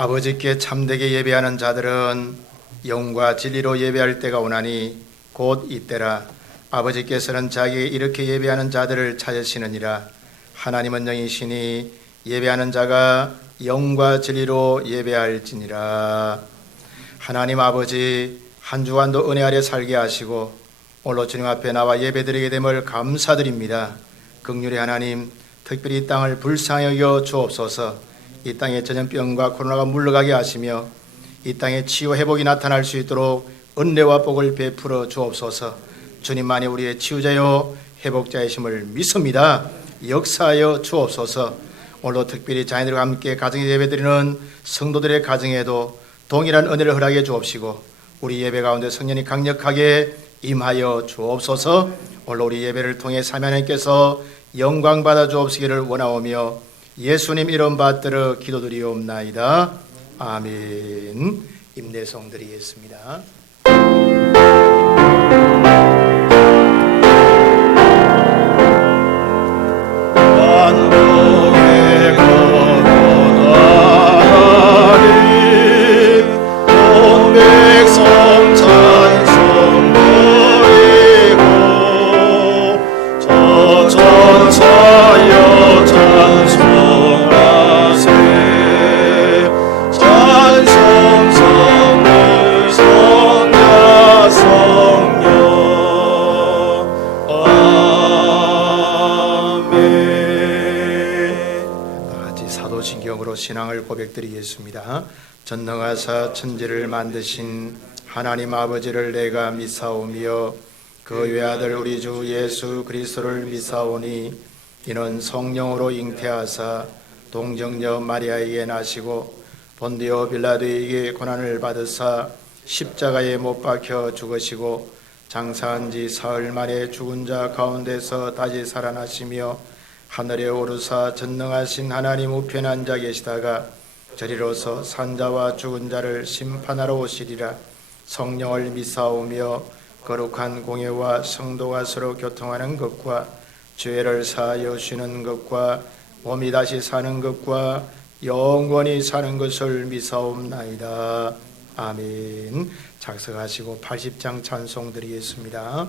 아버지께 참되게 예배하는 자들은 영과 진리로 예배할 때가 오나니 곧 이때라. 아버지께서는 자기에게 이렇게 예배하는 자들을 찾으시느니라. 하나님은 영이시니 예배하는 자가 영과 진리로 예배할지니라. 하나님 아버지, 한 주간도 은혜 아래 살게 하시고 오늘로 주님 앞에 나와 예배드리게 됨을 감사드립니다. 긍휼의 하나님, 특별히 이 땅을 불쌍히 여겨 주옵소서. 이 땅에 전염병과 코로나가 물러가게 하시며 이 땅에 치유 회복이 나타날 수 있도록 은혜와 복을 베풀어 주옵소서. 주님만이 우리의 치유자요 회복자이심을 믿습니다. 역사하여 주옵소서. 오늘도 특별히 자녀들과 함께 가정에 예배드리는 성도들의 가정에도 동일한 은혜를 허락해 주옵시고 우리 예배 가운데 성령이 강력하게 임하여 주옵소서. 오늘 우리 예배를 통해 하나님께서 영광 받아 주옵시기를 원하오며 예수님 이름 받들어 기도드리옵나이다. 아멘. 임대성 드리겠습니다. 만국의 거룩하리 온 백성 찬송 드리고 저 천사여 찬송하세 찬송 성부 성자 성령 사도신경으로 신앙을 고백드리겠습니다. 전능하사 천지를 만드신 하나님 아버지를 내가 믿사오며 그 외아들 우리 주 예수 그리스도를 믿사오니 이는 성령으로 잉태하사 동정녀 마리아에게 나시고 본디오 빌라도에게 고난을 받으사 십자가에 못 박혀 죽으시고 장사한 지 사흘 만에 죽은 자 가운데서 다시 살아나시며 하늘에 오르사 전능하신 하나님 우편에 앉아 계시다가 저리로서 산자와 죽은 자를 심판하러 오시리라. 성령을 믿사오며 거룩한 공예와 성도가 서로 교통하는 것과 죄를 사하여 쉬는 것과 몸이 다시 사는 것과 영원히 사는 것을 믿사옵나이다. 아멘. 작성하시고 80장 찬송 드리겠습니다.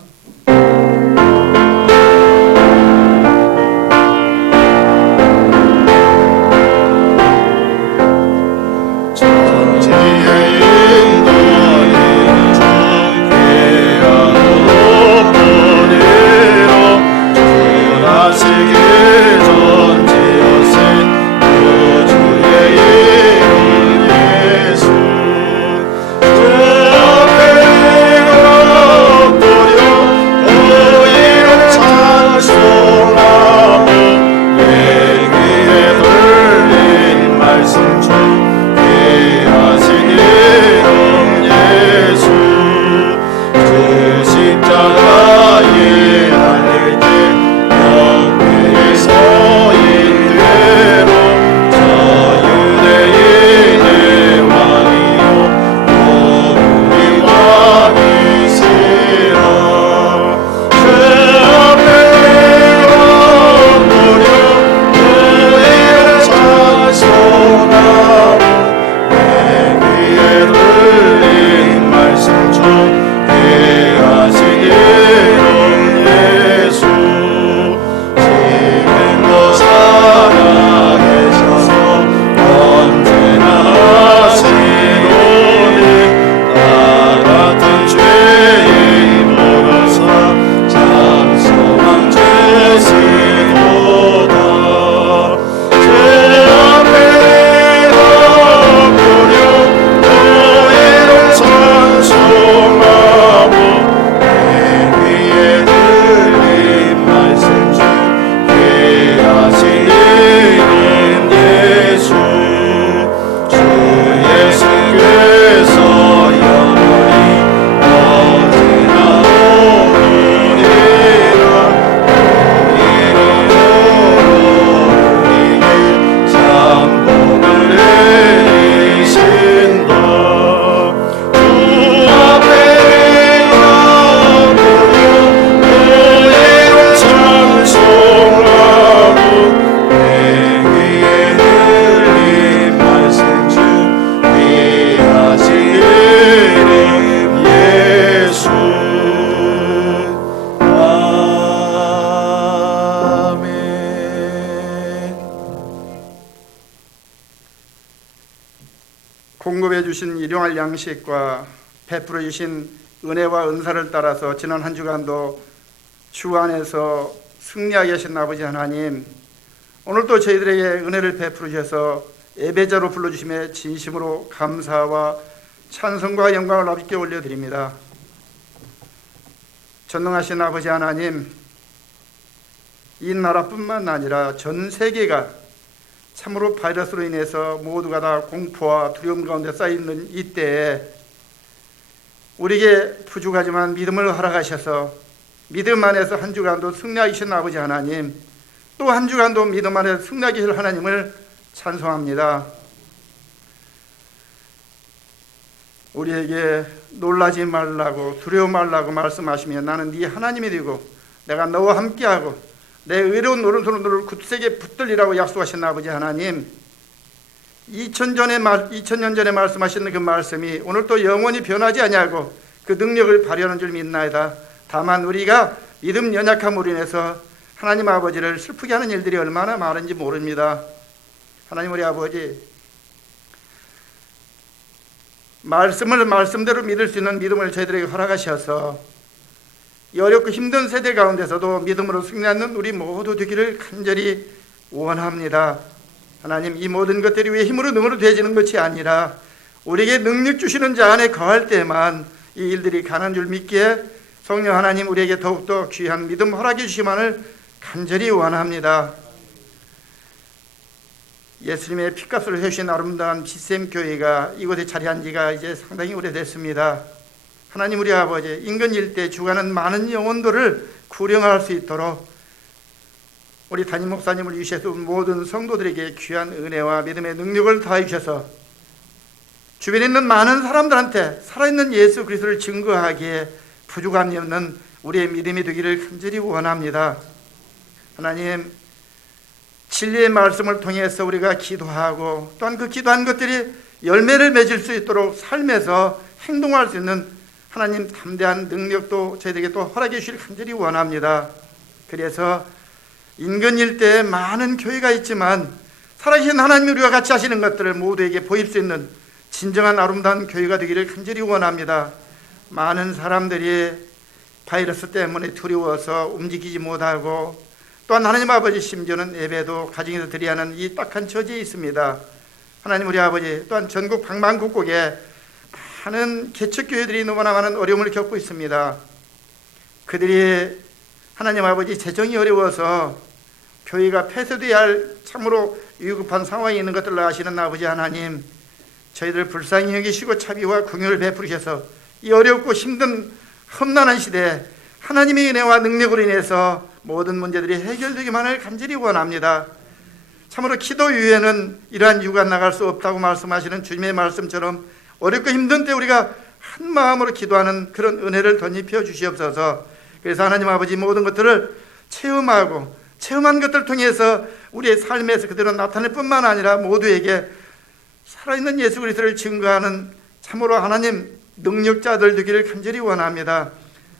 내 주신 일용할 양식과 베풀어 주신 은혜와 은사를 따라서 지난 한 주간도 주 안에서 승리하게 하신 아버지 하나님, 오늘도 저희들에게 은혜를 베풀어 주셔서 예배자로 불러주심에 진심으로 감사와 찬송과 영광을 아버지께 올려드립니다. 전능하신 아버지 하나님, 이 나라뿐만 아니라 전 세계가 참으로 바이러스로 인해서 모두가 다 공포와 두려움 가운데 쌓여있는 이때에 우리에게 부족하지만 믿음을 허락하셔서 믿음 안에서 한 주간도 승리하게 하신 아버지 하나님, 또 한 주간도 믿음 안에서 승리하게 하실 하나님을 찬송합니다. 우리에게 놀라지 말라고 두려워 말라고 말씀하시며 나는 네 하나님이 되고 내가 너와 함께하고 내 의로운 오른손으로 너를 굳세게 붙들리라고 약속하신 아버지 하나님, 2000년 전에 말씀하신 그 말씀이 오늘 또 영원히 변하지 아니하고 그 능력을 발휘하는 줄 믿나이다. 다만 우리가 믿음 연약함으로 인해서 하나님 아버지를 슬프게 하는 일들이 얼마나 많은지 모릅니다. 하나님 우리 아버지, 말씀을 말씀대로 믿을 수 있는 믿음을 저희들에게 허락하셔서 이 어렵고 힘든 세대 가운데서도 믿음으로 승리하는 우리 모두 되기를 간절히 원합니다. 하나님, 이 모든 것들이 우리의 힘으로 능으로 되어지는 것이 아니라 우리에게 능력 주시는 자 안에 거할 때만 이 일들이 가는 줄 믿기에 성령 하나님 우리에게 더욱더 귀한 믿음 허락해 주시만을 간절히 원합니다. 예수님의 피값을 해주신 아름다운 빛샘교회가 이곳에 자리한 지가 이제 상당히 오래됐습니다. 하나님 우리 아버지, 인근 일대 주가는 많은 영혼들을 구령할 수 있도록 우리 담임 목사님을 위시해서 모든 성도들에게 귀한 은혜와 믿음의 능력을 더해 주셔서 주변에 있는 많은 사람들한테 살아있는 예수 그리스도를 증거하기에 부족함이 없는 우리의 믿음이 되기를 간절히 원합니다. 하나님, 진리의 말씀을 통해서 우리가 기도하고 또한 그 기도한 것들이 열매를 맺을 수 있도록 삶에서 행동할 수 있는 하나님 담대한 능력도 저희들에게 또 허락해 주시길 간절히 원합니다. 그래서 인근 일대에 많은 교회가 있지만 살아계신 하나님이 우리와 같이 하시는 것들을 모두에게 보일 수 있는 진정한 아름다운 교회가 되기를 간절히 원합니다. 많은 사람들이 바이러스 때문에 두려워서 움직이지 못하고 또한 하나님 아버지 심지어는 예배도 가정에서 드려야 하는 이 딱한 처지에 있습니다. 하나님 우리 아버지, 또한 전국 방방곡곡에 많은 개척교회들이 너무나 많은 어려움을 겪고 있습니다. 그들이 하나님 아버지 재정이 어려워서 교회가 폐쇄되어야 할 참으로 위급한 상황에 있는 것들을 아시는 아버지 하나님, 저희들 불쌍히 여기시고 자비와 긍휼을 베푸셔서 이 어렵고 힘든 험난한 시대에 하나님의 은혜와 능력으로 인해서 모든 문제들이 해결되기만을 간절히 원합니다. 참으로 기도 이외에는 이러한 이유가 나갈 수 없다고 말씀하시는 주님의 말씀처럼 어렵고 힘든 때 우리가 한 마음으로 기도하는 그런 은혜를 덧입혀 주시옵소서. 그래서 하나님 아버지, 모든 것들을 체험한 것들을 통해서 우리의 삶에서 그대로 나타낼 뿐만 아니라 모두에게 살아있는 예수 그리스도를 증거하는 참으로 하나님 능력자들 되기를 간절히 원합니다.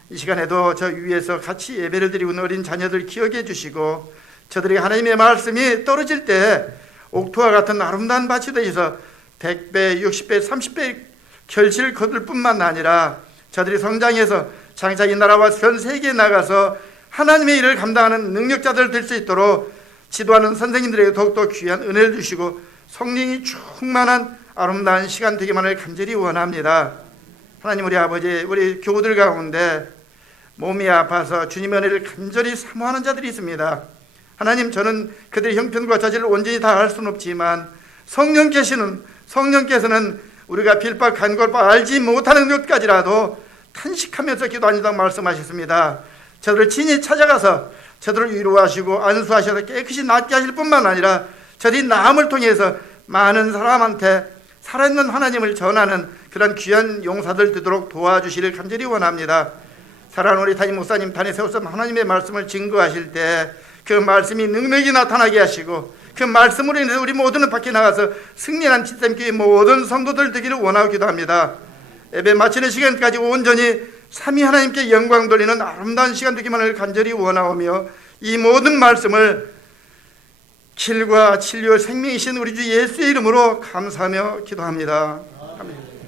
이 시간에도 저 위에서 같이 예배를 드리고 있는 어린 자녀들 기억해 주시고, 저들에게 하나님의 말씀이 떨어질 때 옥토와 같은 아름다운 밭이 되셔서 100배, 60배, 30배 결실을 거둘 뿐만 아니라 저들이 성장해서 장차 이 나라와 전 세계에 나가서 하나님의 일을 감당하는 능력자들 될 수 있도록 지도하는 선생님들에게 더욱더 귀한 은혜를 주시고 성령이 충만한 아름다운 시간 되기만을 간절히 원합니다. 하나님 우리 아버지, 우리 교우들 가운데 몸이 아파서 주님의 은혜를 간절히 사모하는 자들이 있습니다. 하나님, 저는 그들의 형편과 자질을 온전히 다 알 수는 없지만 성령께서는 우리가 빌바 간골바 알지 못하는 것까지라도 탄식하면서 기도하니다고 말씀하셨습니다. 저들을 친히 찾아가서 저들을 위로하시고 안수하셔서 깨끗이 낫게 하실 뿐만 아니라 저들이 나음을 통해서 많은 사람한테 살아있는 하나님을 전하는 그런 귀한 용사들 되도록 도와주시를 간절히 원합니다. 사랑하는 우리 담임 목사님 단에 세워서 하나님의 말씀을 증거하실 때 그 말씀이 능력이 나타나게 하시고 그 말씀으로 인해서 우리 모두는 밖에 나가서 승리한 지샘교회 모든 성도들 되기를 원하고 기도합니다. 예배 마치는 시간까지 온전히 삼위 하나님께 영광 돌리는 아름다운 시간 되기만을 간절히 원하오며, 이 모든 말씀을 길과 진리와 생명이신 우리 주 예수의 이름으로 감사하며 기도합니다. 아멘.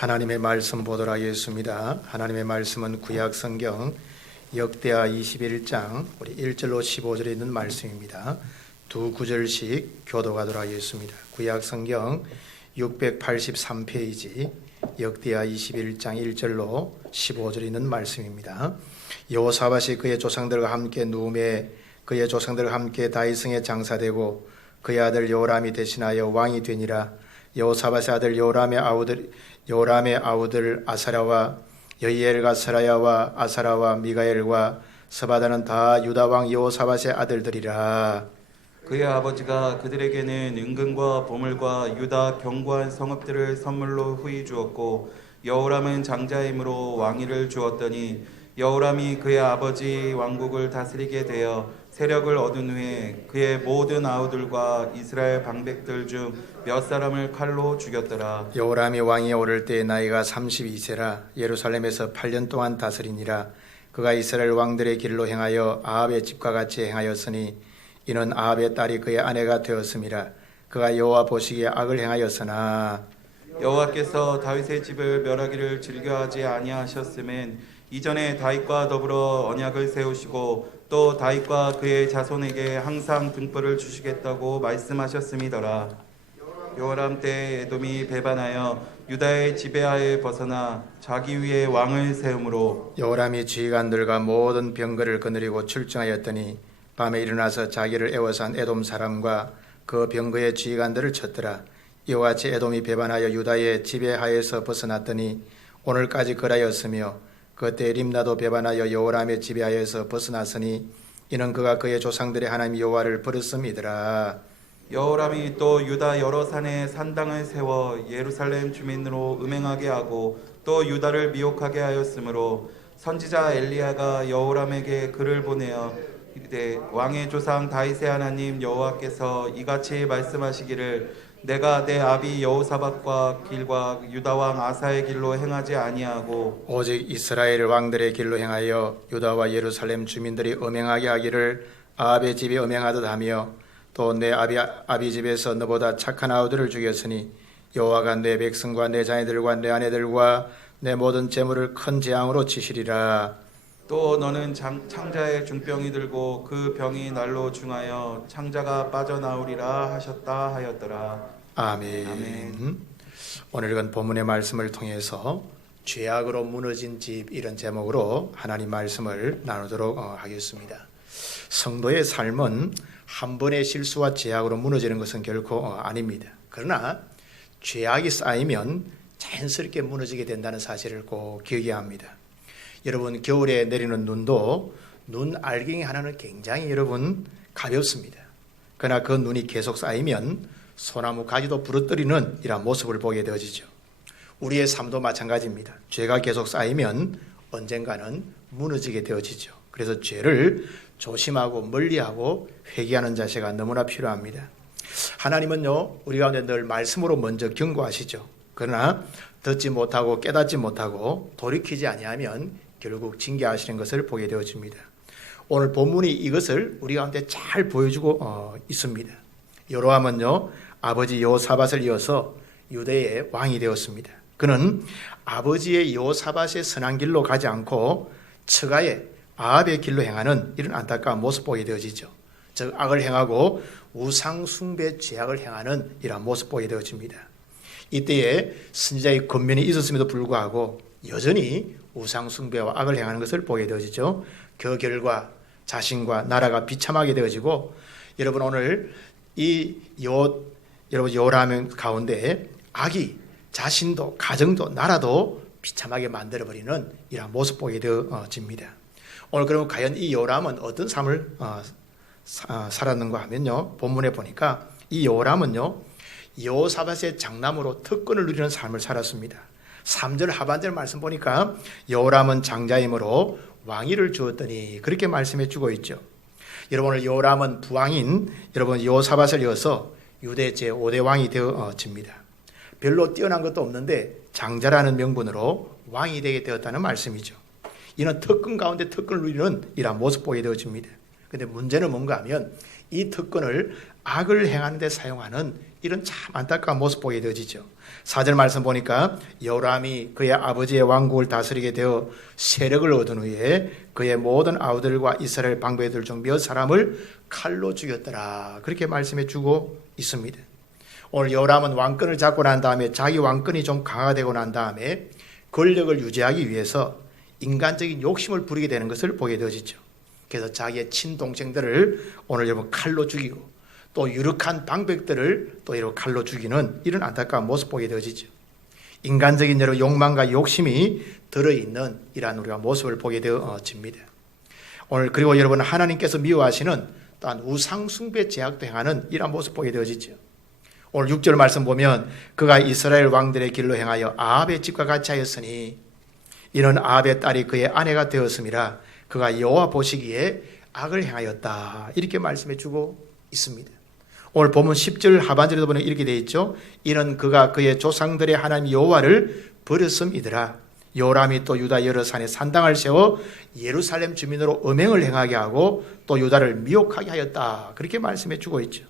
하나님의 말씀 보도록 하겠습니다. 하나님의 말씀은 구약 성경 역대하 21장 우리 1절로 15절에 있는 말씀입니다. 두 구절씩 교도하도록 하겠습니다. 구약 성경 683페이지 역대하 21장 1절로 15절에 있는 말씀입니다. 여호사밧이 그의 조상들과 함께 누움에 그의 조상들과 함께 다윗성에 장사되고 그의 아들 요람이 대신하여 왕이 되니라. 여호사밧의 아들 요람의 아우들 아사랴와 여이엘과 스라야와 아사라와 미가엘과 스바다는 다 유다 왕 여호사밧의 아들들이라. 그의 아버지가 그들에게는 은금과 보물과 유다 견고한 성읍들을 선물로 후히 주었고 여호람은 장자임으로 왕위를 주었더니 여호람이 그의 아버지 왕국을 다스리게 되어 세력을 얻은 후에 그의 모든 아우들과 이스라엘 방백들 중 몇 사람을 칼로 죽였더라. 여호람이 왕위에 오를 때 나이가 32세라 예루살렘에서 8년 동안 다스리니라. 그가 이스라엘 왕들의 길로 행하여 아합의 집과 같이 행하였으니 이는 아합의 딸이 그의 아내가 되었음이라. 그가 여호와 보시기에 악을 행하였으나 여호와께서 다윗의 집을 멸하기를 즐겨하지 아니하셨음은 이전에 다윗과 더불어 언약을 세우시고 또 다윗과 그의 자손에게 항상 등불을 주시겠다고 말씀하셨음이더라. 여호람 때 에돔이 배반하여 유다의 지배하에 벗어나 자기 위에 왕을 세우므로 여호람이 지휘관들과 모든 병거를 거느리고 출정하였더니 밤에 일어나서 자기를 애워싼 에돔 사람과 그 병거의 지휘관들을 쳤더라. 이와 같이 에돔이 배반하여 유다의 지배하에서 벗어났더니 오늘까지 그라였으며 그때 림나도 배반하여 여호람의 지배하에서 벗어났으니 이는 그가 그의 조상들의 하나님 여호와를 버렸음이더라. 여호람이 또 유다 여러 산에 산당을 세워 예루살렘 주민으로 음행하게 하고 또 유다를 미혹하게 하였으므로 선지자 엘리야가 여호람에게 글을 보내어 이르되 왕의 조상 다윗의 하나님 여호와께서 이같이 말씀하시기를 내가 내 아비 여호사밧과 길과 유다 왕 아사의 길로 행하지 아니하고 오직 이스라엘 왕들의 길로 행하여 유다와 예루살렘 주민들이 음행하게 하기를 아합의 집이 음행하듯 하며 또 내 아비 집에서 너보다 착한 아우들을 죽였으니 여호와가 내 백성과 내 자녀들과 내 아내들과 내 모든 재물을 큰 재앙으로 치시리라. 또 너는 창자의 중병이 들고 그 병이 날로 중하여 창자가 빠져나오리라 하셨다 하였더라. 아멘. 아멘. 오늘 읽은 본문의 말씀을 통해서 죄악으로 무너진 집 이런 제목으로 하나님 말씀을 나누도록 하겠습니다. 성도의 삶은 한 번의 실수와 죄악으로 무너지는 것은 결코 아닙니다. 그러나 죄악이 쌓이면 자연스럽게 무너지게 된다는 사실을 꼭 기억해야 합니다. 여러분 겨울에 내리는 눈도 눈 알갱이 하나는 굉장히 여러분 가볍습니다. 그러나 그 눈이 계속 쌓이면 소나무 가지도 부러뜨리는 이런 모습을 보게 되어지죠. 우리의 삶도 마찬가지입니다. 죄가 계속 쌓이면 언젠가는 무너지게 되어지죠. 그래서 죄를 조심하고 멀리하고 회개하는 자세가 너무나 필요합니다. 하나님은요 우리 가운데 늘 말씀으로 먼저 경고하시죠. 그러나 듣지 못하고 깨닫지 못하고 돌이키지 아니하면 결국 징계하시는 것을 보게 되어집니다. 오늘 본문이 이것을 우리 가운데 잘 보여주고 있습니다. 여로함은요 아버지 여호사밧을 이어서 유대의 왕이 되었습니다. 그는 아버지의 여호사밧의 선한 길로 가지 않고 처가의 아합의 길로 행하는 이런 안타까운 모습 보게 되어지죠. 즉 악을 행하고 우상 숭배 죄악을 행하는 이런 모습 보게 되어집니다. 이때에 선지자의 권면이 있었음에도 불구하고 여전히 우상 숭배와 악을 행하는 것을 보게 되어지죠. 그 결과 자신과 나라가 비참하게 되어지고 여러분 오늘 여러분 요람 가운데 악이 자신도 가정도 나라도 비참하게 만들어버리는 이런 모습 보게 되어집니다. 오늘 그러면 과연 이 요람은 어떤 삶을 살았는가 하면요 본문에 보니까 이 요람은요 여호사밧의 장남으로 특권을 누리는 삶을 살았습니다. 3절 하반절 말씀 보니까 여호람은 장자이므로 왕위를 주었더니 그렇게 말씀해 주고 있죠. 여러분 오늘 여호람은 부왕인 여러분 여호사밧을 이어서 유대 제5대 왕이 되어집니다. 별로 뛰어난 것도 없는데 장자라는 명분으로 왕이 되게 되었다는 말씀이죠. 이는 특권 가운데 특권을 누리는 이런 모습 보게 되어집니다. 그런데 문제는 뭔가 하면 이 특권을 악을 행하는 데 사용하는 이런 참 안타까운 모습 보게 되어지죠. 4절 말씀 보니까 여호람이 그의 아버지의 왕국을 다스리게 되어 세력을 얻은 후에 그의 모든 아우들과 이스라엘 방백들 중 몇 사람을 칼로 죽였더라. 그렇게 말씀해 주고 있습니다. 오늘 여호람은 왕권을 잡고 난 다음에 자기 왕권이 좀 강화되고 난 다음에 권력을 유지하기 위해서 인간적인 욕심을 부리게 되는 것을 보게 되어지죠. 그래서 자기의 친동생들을 오늘 여러분 칼로 죽이고 또 유력한 방백들을 또 이렇게 칼로 죽이는 이런 안타까운 모습 보게 되어지죠. 인간적인 여러 욕망과 욕심이 들어있는 이러한 우리가 모습을 보게 되어집니다. 오늘 그리고 여러분 하나님께서 미워하시는 또한 우상 숭배 제약도 행하는 이러한 모습 보게 되어지죠. 오늘 6절 말씀 보면 그가 이스라엘 왕들의 길로 행하여 아합의 집과 같이 하였으니 이는 아합의 딸이 그의 아내가 되었음이라 그가 여호와 보시기에 악을 행하였다. 이렇게 말씀해 주고 있습니다. 오늘 본문 10절 하반절에도 보면 이렇게 되어 있죠. 이는 그가 그의 조상들의 하나님 여호와를 버렸음이더라. 요람이 또 유다 여러 산에 산당을 세워 예루살렘 주민으로 음행을 행하게 하고 또 유다를 미혹하게 하였다. 그렇게 말씀해 주고 있죠.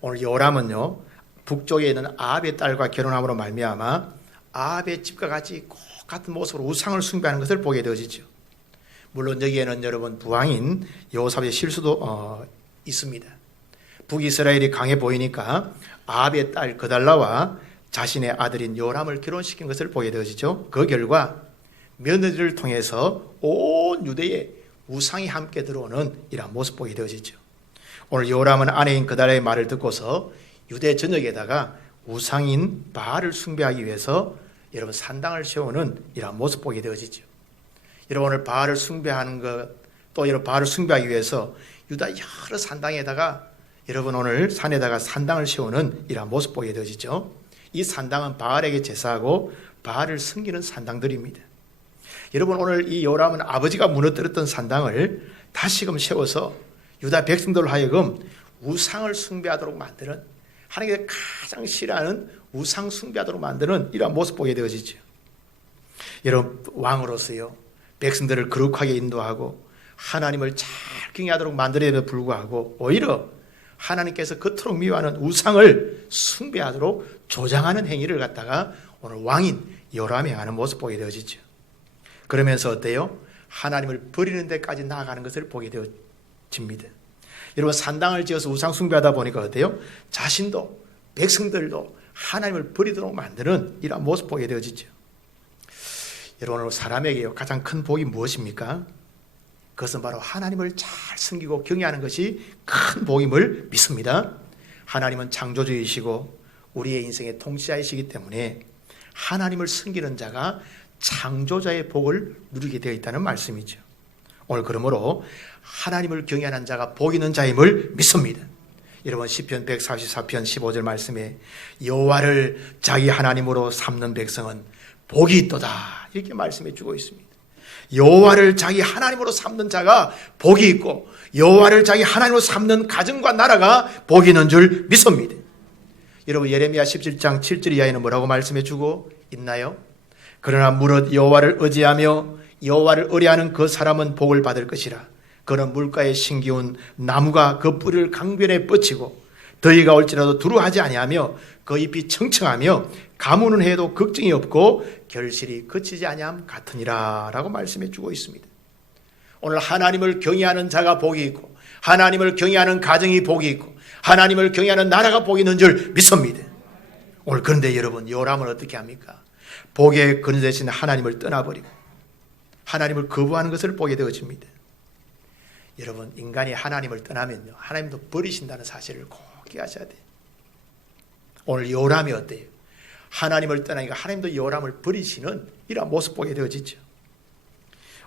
오늘 요람은요 북쪽에 있는 아합의 딸과 결혼함으로 말미암아 아합의 집과 같이 같은 모습으로 우상을 숭배하는 것을 보게 되어지죠. 물론 여기에는 여러분 부왕인 여호사밧의 실수도 있습니다. 북이스라엘이 강해 보이니까 아합의 딸 그달라와 자신의 아들인 요람을 결혼시킨 것을 보게 되어지죠. 그 결과 며느리를 통해서 온 유대에 우상이 함께 들어오는 이러한 모습 보게 되어지죠. 오늘 요람은 아내인 그달라의 말을 듣고서 유대 전역에다가 우상인 바알을 숭배하기 위해서 여러분 산당을 세우는 이러한 모습 보게 되어지죠. 여러분 오늘 바알을 숭배하는 것, 또 여러분 바알을 숭배하기 위해서 유다 여러 산당에다가 여러분 오늘 산에다가 산당을 세우는 이러한 모습 보게 되어지죠. 이 산당은 바알에게 제사하고 바알을 섬기는 산당들입니다. 여러분 오늘 이 요람은 아버지가 무너뜨렸던 산당을 다시금 세워서 유다 백성들로 하여금 우상을 숭배하도록 만드는 하나님께서 가장 싫어하는 우상 숭배하도록 만드는 이러한 모습 보게 되어지죠. 여러분 왕으로서요 백성들을 거룩하게 인도하고 하나님을 잘 경외하도록 만들어야에도 불구하고 오히려 하나님께서 그토록 미워하는 우상을 숭배하도록 조장하는 행위를 갖다가 오늘 왕인 요람이 하는 모습 보게 되어지죠. 그러면서 어때요? 하나님을 버리는 데까지 나아가는 것을 보게 되어집니다. 여러분 산당을 지어서 우상 숭배하다 보니까 어때요? 자신도 백성들도 하나님을 버리도록 만드는 이러한 모습 보게 되어지죠. 여러분 오늘 사람에게 가장 큰 복이 무엇입니까? 그것은 바로 하나님을 잘 섬기고 경외하는 것이 큰 복임을 믿습니다. 하나님은 창조주이시고 우리의 인생의 통치자이시기 때문에 하나님을 섬기는 자가 창조자의 복을 누리게 되어 있다는 말씀이죠. 오늘 그러므로 하나님을 경외하는 자가 복 있는 자임을 믿습니다. 여러분 시편 144편 15절 말씀에 여호와를 자기 하나님으로 삼는 백성은 복이 있도다 이렇게 말씀해 주고 있습니다. 여호와를 자기 하나님으로 삼는 자가 복이 있고 여호와를 자기 하나님으로 삼는 가정과 나라가 복이 있는 줄 믿습니다. 여러분 예레미야 17장 7절 이하에는 뭐라고 말씀해 주고 있나요? 그러나 무릇 여호와를 의지하며 여호와를 의뢰하는 그 사람은 복을 받을 것이라. 그는 물가에 심기운 나무가 그 뿌리를 강변에 뻗치고 더위가 올지라도 두루하지 아니하며 그 잎이 청청하며 가무는 해도 걱정이 없고 결실이 그치지 아니함 같으니라 라고 말씀해 주고 있습니다. 오늘 하나님을 경외하는 자가 복이 있고 하나님을 경외하는 가정이 복이 있고 하나님을 경외하는 나라가 복이 있는 줄 믿습니다. 오늘 그런데 여러분 요람은 어떻게 합니까? 복의 근원 되신 하나님을 떠나버리고 하나님을 거부하는 것을 보게 되어집니다. 여러분 인간이 하나님을 떠나면요 하나님도 버리신다는 사실을 꼭 기억하셔야 돼요. 오늘 요람이 어때요? 하나님을 떠나니까 하나님도 요람을 버리시는 이런 모습 보게 되어지죠.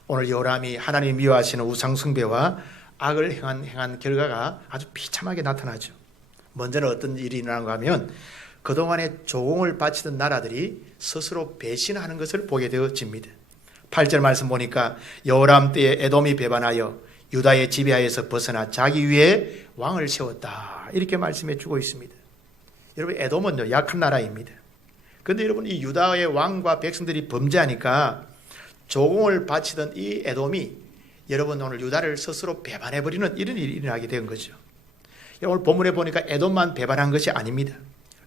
오늘 요람이 하나님이 미워하시는 우상 숭배와 악을 행한 결과가 아주 비참하게 나타나죠. 먼저는 어떤 일이 일어나는가 하면 그동안에 조공을 바치던 나라들이 스스로 배신하는 것을 보게 되어집니다. 8절 말씀 보니까 여호람 때에 에돔이 배반하여 유다의 지배하에서 벗어나 자기 위에 왕을 세웠다 이렇게 말씀해 주고 있습니다. 여러분 에돔은요 약한 나라입니다. 그런데 여러분 이 유다의 왕과 백성들이 범죄하니까 조공을 바치던 이 에돔이 여러분 오늘 유다를 스스로 배반해버리는 이런 일이 일어나게 된 거죠. 오늘 본문에 보니까 에돔만 배반한 것이 아닙니다.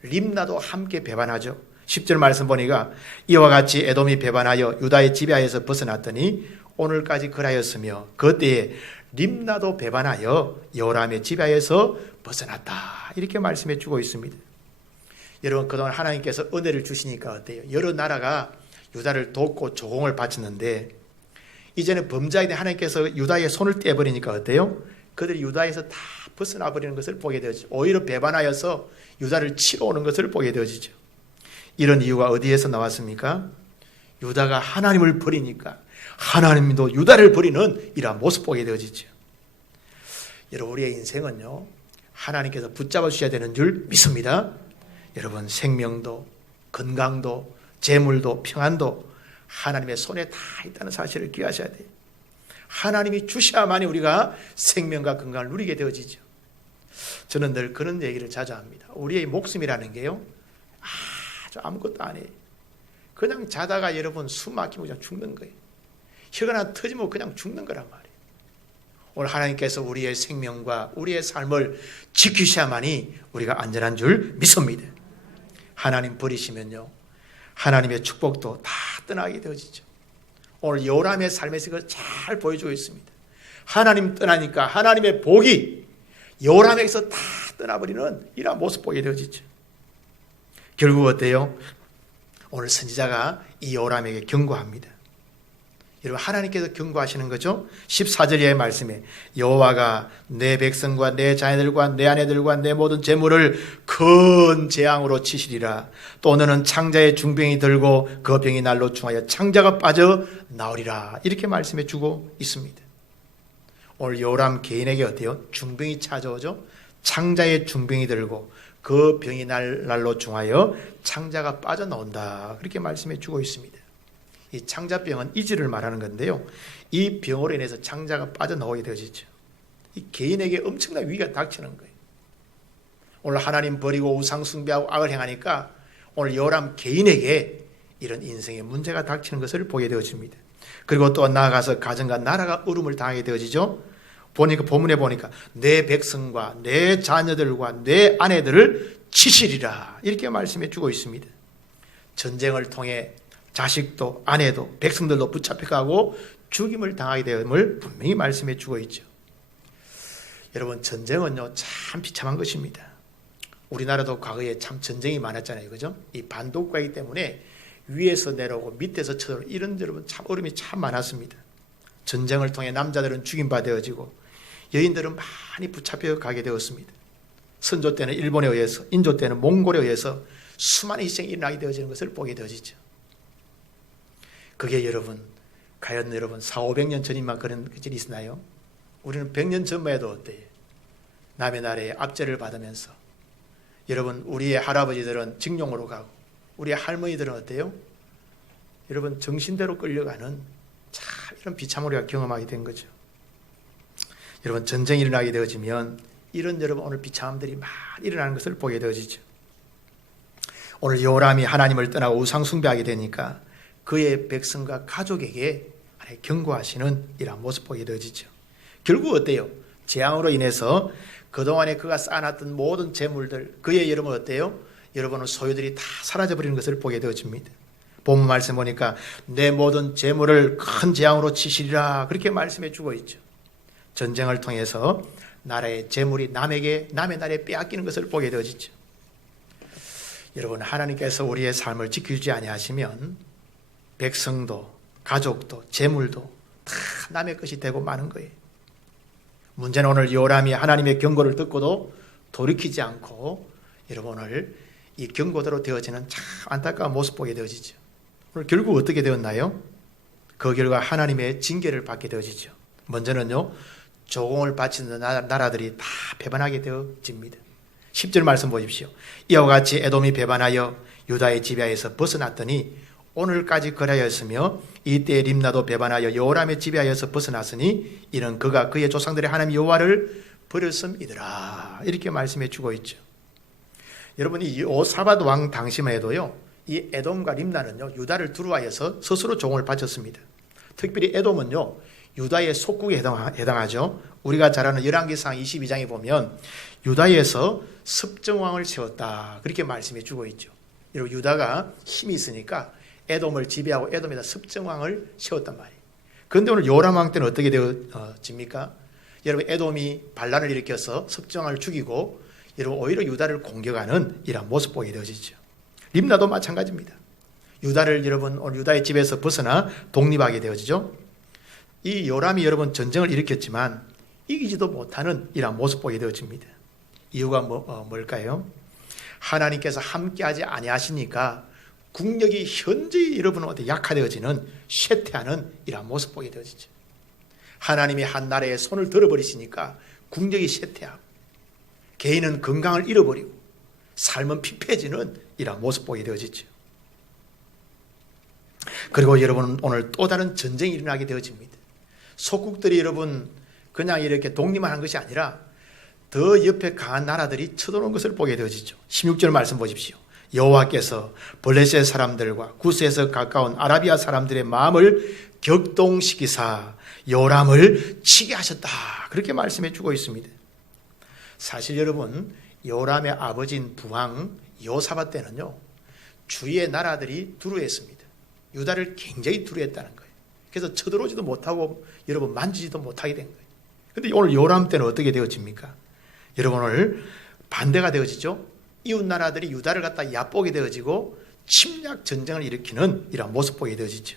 림나도 함께 배반하죠. 10절 말씀 보니까 이와 같이 에돔이 배반하여 유다의 지배하에서 벗어났더니 오늘까지 그라였으며 그때에 림나도 배반하여 여호람의 지배하에서 벗어났다. 이렇게 말씀해 주고 있습니다. 여러분, 그동안 하나님께서 은혜를 주시니까 어때요? 여러 나라가 유다를 돕고 조공을 바쳤는데 이제는 범죄하게 된 하나님께서 유다의 손을 떼버리니까 어때요? 그들이 유다에서 다 벗어나 버리는 것을 보게 되어지죠. 오히려 배반하여서 유다를 치러 오는 것을 보게 되어지죠. 이런 이유가 어디에서 나왔습니까? 유다가 하나님을 버리니까 하나님도 유다를 버리는 이러한 모습 보게 되어지죠. 여러분, 우리의 인생은요, 하나님께서 붙잡아 주셔야 되는 줄 믿습니다. 여러분, 생명도 건강도 재물도 평안도 하나님의 손에 다 있다는 사실을 기억하셔야 돼요. 하나님이 주셔야만이 우리가 생명과 건강을 누리게 되어지죠. 저는 늘 그런 얘기를 자주 합니다. 우리의 목숨이라는 게요, 아주 아무것도 안 해요. 그냥 자다가 여러분 숨 막히면 그냥 죽는 거예요. 혀가 하나 터지면 그냥 죽는 거란 말이에요. 오늘 하나님께서 우리의 생명과 우리의 삶을 지키셔야만이 우리가 안전한 줄 믿습니다. 하나님 버리시면요, 하나님의 축복도 다 떠나게 되어지죠. 오늘 여호람의 삶에서 그걸 잘 보여주고 있습니다. 하나님 떠나니까 하나님의 복이 여호람에게서 다 떠나버리는 이러한 모습 보게 되어지죠. 결국 어때요? 오늘 선지자가 이 여호람에게 경고합니다. 여러분, 하나님께서 경고하시는 거죠. 14절의 말씀에 여호와가 내 백성과 내 자녀들과 내 아내들과 내 모든 재물을 큰 재앙으로 치시리라. 또 너는 창자의 중병이 들고 그 병이 날로 충하여 창자가 빠져 나오리라. 이렇게 말씀해 주고 있습니다. 오늘 여호람 개인에게 어때요? 중병이 찾아오죠. 창자의 중병이 들고 그 병이 날로 충하여 창자가 빠져나온다. 그렇게 말씀해 주고 있습니다. 이 창자병은 이질을 말하는 건데요, 이 병으로 인해서 창자가 빠져나오게 되어지죠. 이 개인에게 엄청난 위기가 닥치는 거예요. 오늘 하나님 버리고 우상 숭배하고 악을 행하니까 오늘 여호람 개인에게 이런 인생의 문제가 닥치는 것을 보게 되어집니다. 그리고 또 나아가서 가정과 나라가 어려움을 당하게 되어지죠. 보니까 본문에 보니까 내 백성과 내 자녀들과 내 아내들을 치시리라. 이렇게 말씀해 주고 있습니다. 전쟁을 통해 자식도 아내도 백성들도 붙잡혀가고 죽임을 당하게 됨을 분명히 말씀해 주고 있죠. 여러분, 전쟁은요 참 비참한 것입니다. 우리나라도 과거에 참 전쟁이 많았잖아요, 그죠? 이 반독과이기 때문에 위에서 내려오고 밑에서 쳐들어오고 이런 여러분 참 어려움이 참 많았습니다. 전쟁을 통해 남자들은 죽임받아지고 여인들은 많이 붙잡혀 가게 되었습니다. 선조 때는 일본에 의해서, 인조 때는 몽골에 의해서 수많은 희생이 일어나게 되어지는 것을 보게 되어지죠. 그게 여러분, 과연 여러분 400~500년 전이만 그런 일이 있나요? 우리는 100년 전만 해도 어때요? 남의 나라에 압제를 받으면서 여러분, 우리의 할아버지들은 징용으로 가고 우리의 할머니들은 어때요? 여러분, 정신대로 끌려가는 참 이런 비참을 우리가 경험하게 된 거죠. 여러분, 전쟁이 일어나게 되어지면 이런 여러분 오늘 비참함들이 많이 일어나는 것을 보게 되어지죠. 오늘 여호람이 하나님을 떠나고 우상 숭배하게 되니까 그의 백성과 가족에게 경고하시는 이러한 모습 보게 되어지죠. 결국 어때요? 재앙으로 인해서 그동안에 그가 쌓아놨던 모든 재물들, 그의 여러분 어때요? 여러분의 소유들이 다 사라져버리는 것을 보게 되어집니다. 본문 말씀 보니까 내 모든 재물을 큰 재앙으로 치시리라. 그렇게 말씀해 주고 있죠. 전쟁을 통해서 나라의 재물이 남의 나라에 빼앗기는 것을 보게 되어지죠. 여러분, 하나님께서 우리의 삶을 지켜주지 아니하시면 백성도 가족도 재물도 다 남의 것이 되고 마는 거예요. 문제는 오늘 여호람이 하나님의 경고를 듣고도 돌이키지 않고 여러분 오늘 이 경고대로 되어지는 참 안타까운 모습 보게 되어지죠. 오늘 결국 어떻게 되었나요? 그 결과 하나님의 징계를 받게 되어지죠. 먼저는요, 조공을 바치는 나라들이 다 배반하게 되어집니다. 10절 말씀 보십시오. 이와 같이 에돔이 배반하여 유다의 지배하에서 벗어났더니 오늘까지 그라였으며 이때 림나도 배반하여 여호람의 지배하여서 벗어났으니 이는 그가 그의 조상들의 하나님 여호와를 버렸음이더라. 이렇게 말씀해 주고 있죠. 여러분, 이 여호사밧 왕 당시만 해도요, 이 에돔과 림나는요 유다를 두루하여서 스스로 종을 바쳤습니다. 특별히 에돔은요 유다의 속국에 해당하죠. 우리가 잘 아는 열왕기상 22장에 보면 유다에서 습정왕을 세웠다, 그렇게 말씀해 주고 있죠. 여러분, 유다가 힘이 있으니까 에돔을 지배하고 에돔에다 습정왕을 세웠단 말이에요. 그런데 오늘 요람 왕 때는 어떻게 되어집니까? 여러분, 에돔이 반란을 일으켜서 습정왕을 죽이고 여러분 오히려 유다를 공격하는 이런 모습 보게 되어지죠. 림나도 마찬가지입니다. 유다를 여러분 오늘 유다의 집에서 벗어나 독립하게 되어지죠. 이 요람이 여러분 전쟁을 일으켰지만 이기지도 못하는 이런 모습 보게 되어집니다. 이유가 뭘까요? 하나님께서 함께하지 아니하시니까 국력이 현저히 여러분 어디 약화되어지는 쇠퇴하는 이런 모습 보게 되어지죠. 하나님이 한 나라에 손을 들어버리시니까 국력이 쇠퇴하고 개인은 건강을 잃어버리고 삶은 피폐해지는 이런 모습 보게 되어지죠. 그리고 여러분 오늘 또 다른 전쟁이 일어나게 되어집니다. 속국들이 여러분 그냥 이렇게 독립만 한 것이 아니라 더 옆에 강한 나라들이 쳐들어온 것을 보게 되어지죠. 16절 말씀 보십시오. 여호와께서 블레셋 사람들과 구스에서 가까운 아라비아 사람들의 마음을 격동시키사 요람을 치게 하셨다, 그렇게 말씀해 주고 있습니다. 사실 여러분 요람의 아버지인 부왕 여호사밧 때는요 주위의 나라들이 두루했습니다. 유다를 굉장히 두루했다는 거예요. 그래서 쳐들어오지도 못하고 여러분 만지지도 못하게 된 거예요. 그런데 오늘 요람 때는 어떻게 되어집니까? 여러분 오늘 반대가 되어지죠. 이웃 나라들이 유다를 갖다 얕보게 되어지고 침략 전쟁을 일으키는 이런 모습 보게 되어지죠.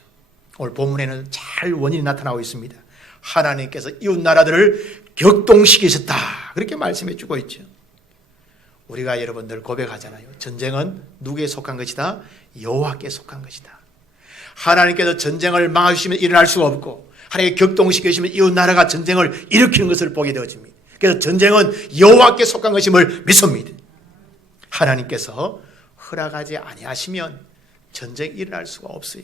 오늘 본문에는 잘 원인이 나타나고 있습니다. 하나님께서 이웃 나라들을 격동시키셨다, 그렇게 말씀해 주고 있죠. 우리가 여러분들 고백하잖아요. 전쟁은 누구에 속한 것이다? 여호와께 속한 것이다. 하나님께서 전쟁을 막아주시면 일어날 수가 없고 하나님께 격동시키시면 이웃 나라가 전쟁을 일으키는 것을 보게 되어집니다. 그래서 전쟁은 여호와께 속한 것임을 믿습니다. 하나님께서 허락하지 아니하시면 전쟁이 일어날 수가 없어요.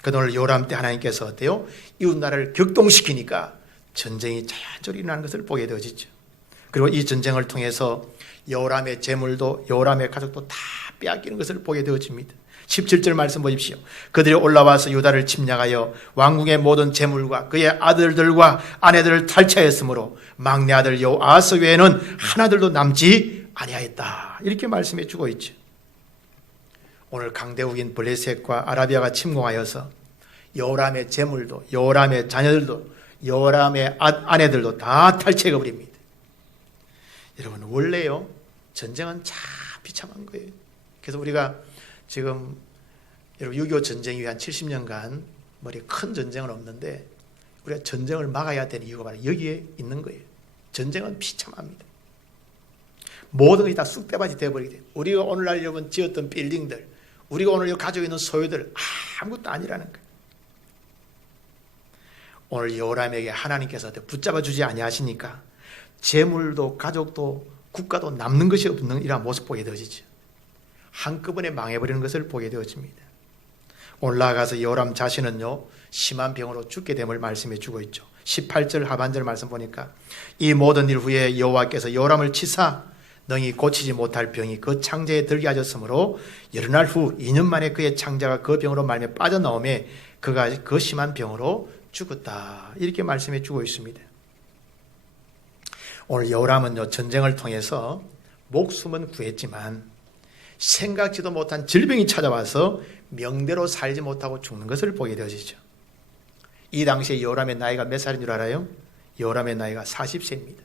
그런데 오늘 요람 때 하나님께서 어때요? 이웃 나라를 격동시키니까 전쟁이 자연적으로 일어나는 것을 보게 되어지죠. 그리고 이 전쟁을 통해서 요람의 재물도 요람의 가족도 다 빼앗기는 것을 보게 되어집니다. 17절 말씀 보십시오. 그들이 올라와서 유다를 침략하여 왕궁의 모든 재물과 그의 아들들과 아내들을 탈취하였으므로 막내 아들 여호아스 외에는 하나들도 남지 아니하였다, 이렇게 말씀해 주고 있죠. 오늘 강대국인 블레셋과 아라비아가 침공하여서 요람의 재물도 요람의 자녀들도 요람의 아내들도 다 탈취해 버립니다. 여러분 원래요 전쟁은 참 비참한 거예요. 그래서 우리가 지금 여러분 6.25 전쟁 이후 한 70년간 큰 전쟁은 없는데 우리가 전쟁을 막아야 되는 이유가 바로 여기에 있는 거예요. 전쟁은 비참합니다. 모든 것이 다 쑥대밭이 되어버리게 돼요. 우리가 오늘날 여러분 지었던 빌딩들, 우리가 오늘 가지고 있는 소유들 아무것도 아니라는 거예요. 오늘 요람에게 하나님께서 붙잡아 주지 아니하시니까 재물도 가족도 국가도 남는 것이 없는 이러한 모습 보게 되어지죠. 한꺼번에 망해버리는 것을 보게 되어집니다. 오늘 나아가서 요람 자신은요 심한 병으로 죽게 됨을 말씀해 주고 있죠. 18절 하반절 말씀 보니까 이 모든 일 후에 여호와께서 요람을 치사 능히 고치지 못할 병이 그 창자에 들게 하셨으므로 여러 날 후 2년 만에 그의 창자가 그 병으로 말미암아 빠져나오매 그가 그 심한 병으로 죽었다, 이렇게 말씀해 주고 있습니다. 오늘 요람은요 전쟁을 통해서 목숨은 구했지만 생각지도 못한 질병이 찾아와서 명대로 살지 못하고 죽는 것을 보게 되어지죠. 이 당시에 요람의 나이가 몇 살인 줄 알아요? 요람의 나이가 40세입니다.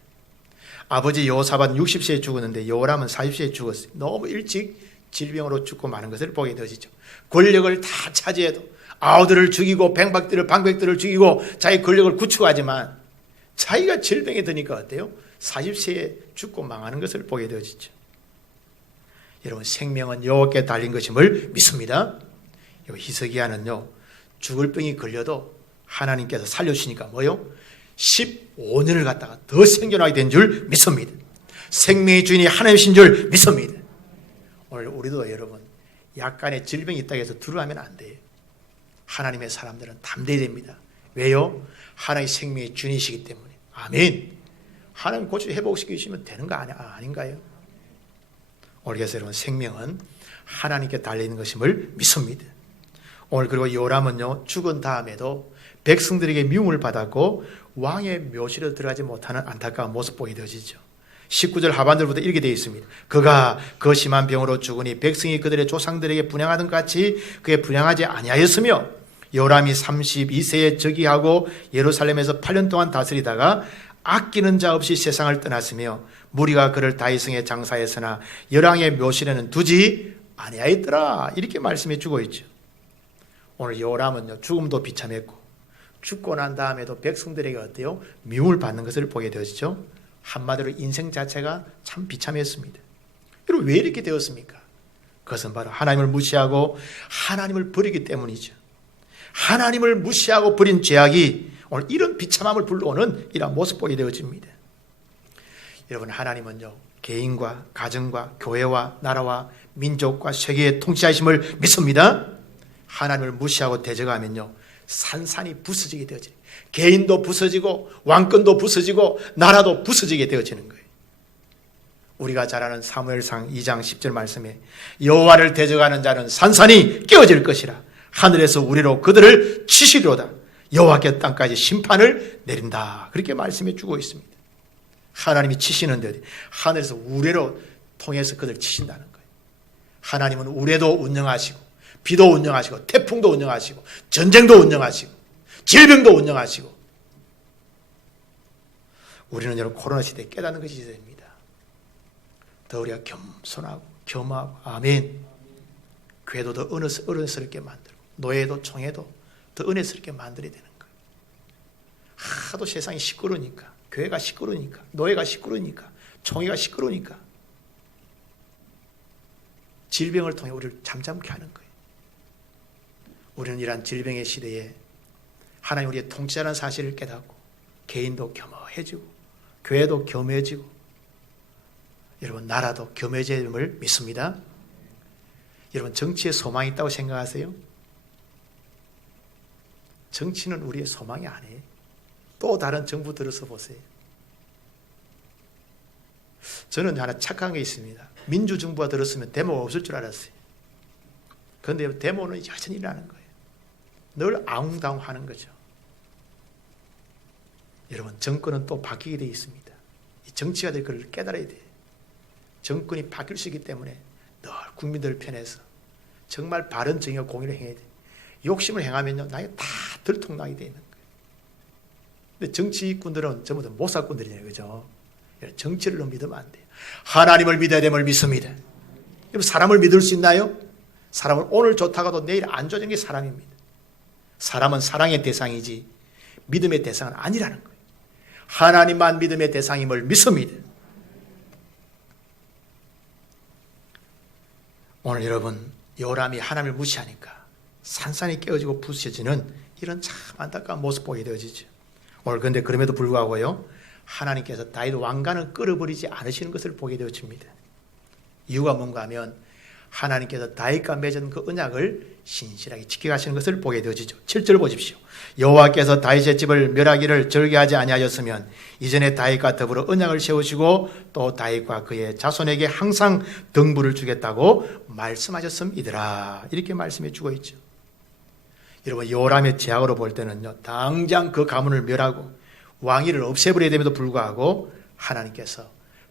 아버지 여호사밧 60세에 죽었는데 요람은 40세에 죽었어요. 너무 일찍 질병으로 죽고 마는 것을 보게 되어지죠. 권력을 다 차지해도 아우들을 죽이고 방백들을 죽이고 자기 권력을 구축하지만 자기가 질병에 드니까 어때요? 40세에 죽고 망하는 것을 보게 되어지죠. 여러분 생명은 여호와께 달린 것임을 믿습니다. 히스기야는요 죽을 병이 걸려도 하나님께서 살려주시니까 뭐요? 15년을 갖다가 더 생존하게 된 줄 믿습니다. 생명의 주인이 하나님이신 줄 믿습니다. 오늘 우리도 여러분 약간의 질병이 있다고 해서 두려워하면 안 돼요. 하나님의 사람들은 담대해야 됩니다. 왜요? 하나님의 생명의 주인이시기 때문에. 아멘. 하나님 고쳐 회복시키시면 되는 거 아닌가요? 오늘 그래서 여러분 생명은 하나님께 달려있는 것임을 믿습니다. 오늘 그리고 요람은요 죽은 다음에도 백성들에게 미움을 받았고 왕의 묘실에 들어가지 못하는 안타까운 모습 보게 되어지죠. 19절 하반절부터 이렇게 되어 있습니다. 그가 그 심한 병으로 죽으니 백성이 그들의 조상들에게 분향하던 같이 그에 분향하지 아니하였으며 요람이 32세에 즉위하고 예루살렘에서 8년 동안 다스리다가 아끼는 자 없이 세상을 떠났으며 무리가 그를 다윗성에 장사했으나 열왕의 묘실에는 두지 아니하였더라. 이렇게 말씀해 주고 있죠. 오늘 요람은요 죽음도 비참했고 죽고 난 다음에도 백성들에게 어때요? 미움을 받는 것을 보게 되었죠. 한마디로 인생 자체가 참 비참했습니다. 여러분 왜 이렇게 되었습니까? 그것은 바로 하나님을 무시하고 하나님을 버리기 때문이죠. 하나님을 무시하고 버린 죄악이 오늘 이런 비참함을 불러오는 이런 모습 보게 되어집니다. 여러분 하나님은요 개인과 가정과 교회와 나라와 민족과 세계의 통치하심을 믿습니다. 하나님을 무시하고 대적하면요 산산이 부서지게 되어져요. 개인도 부서지고 왕권도 부서지고 나라도 부서지게 되어지는 거예요. 우리가 잘 아는 사무엘상 2장 10절 말씀에 여호와를 대적하는 자는 산산이 깨어질 것이라 하늘에서 우리로 그들을 치시리로다. 여호와께 땅까지 심판을 내린다. 그렇게 말씀해 주고 있습니다. 하나님이 치시는데 하늘에서 우레로 통해서 그들을 치신다는 거예요. 하나님은 우레도 운영하시고 비도 운영하시고 태풍도 운영하시고 전쟁도 운영하시고 질병도 운영하시고 우리는 여러분 코로나 시대에 깨닫는 것이 됩니다. 더 우리가 겸손하고 겸하고 아멘. 교회도 더 은혜스럽게 만들고 노예도 총회도 더 은혜스럽게 만들어야 되는 거예요. 하도 세상이 시끄러우니까 교회가 시끄러우니까 노예가 시끄러우니까 총회가 시끄러우니까 질병을 통해 우리를 잠잠케 하는 거예요. 우리는 이러한 질병의 시대에 하나님 우리의 통치자라는 사실을 깨닫고 개인도 겸허해지고 교회도 겸허해지고 여러분 나라도 겸허해짐을 믿습니다. 여러분 정치에 소망이 있다고 생각하세요? 정치는 우리의 소망이 아니에요. 또 다른 정부 들어서 보세요. 저는 하나 착한 게 있습니다. 민주정부가 들었으면 데모가 없을 줄 알았어요. 그런데 데모는 여전히 일어나는 거예요. 늘 아웅다웅하는 거죠. 여러분 정권은 또 바뀌게 되어 있습니다. 이 정치가들 그걸 깨달아야 돼요. 정권이 바뀔 수 있기 때문에 늘 국민들 편에서 정말 바른 정의와 공의를 행해야 돼요. 욕심을 행하면요 나이 다 들통나게 되어 있는 거예요. 근데 정치꾼들은 전부 다 모사꾼들이잖아요. 그죠? 정치를 믿으면 안 돼요. 하나님을 믿어야 됨을 믿습니다. 여러분 사람을 믿을 수 있나요? 사람은 오늘 좋다가도 내일 안 좋은 게 사람입니다. 사람은 사랑의 대상이지 믿음의 대상은 아니라는 거예요. 하나님만 믿음의 대상임을 믿습니다. 오늘 여러분 요람이 하나님을 무시하니까 산산이 깨어지고 부서지는 이런 참 안타까운 모습 보게 되어지죠. 오늘 그런데 그럼에도 불구하고요 하나님께서 다윗 왕관을 끌어버리지 않으시는 것을 보게 되어집니다. 이유가 뭔가 하면 하나님께서 다윗과 맺은 그 언약을 신실하게 지켜가시는 것을 보게 되어지죠. 7절 보십시오. 여호와께서 다윗의 집을 멸하기를 절개하지 아니하였으면 이전에 다윗과 더불어 언약을 세우시고 또 다윗과 그의 자손에게 항상 등불을 주겠다고 말씀하셨음이더라. 이렇게 말씀해 주고 있죠. 여러분 요람의 제약으로 볼 때는요 당장 그 가문을 멸하고 왕위를 없애버려야 됨에도 불구하고 하나님께서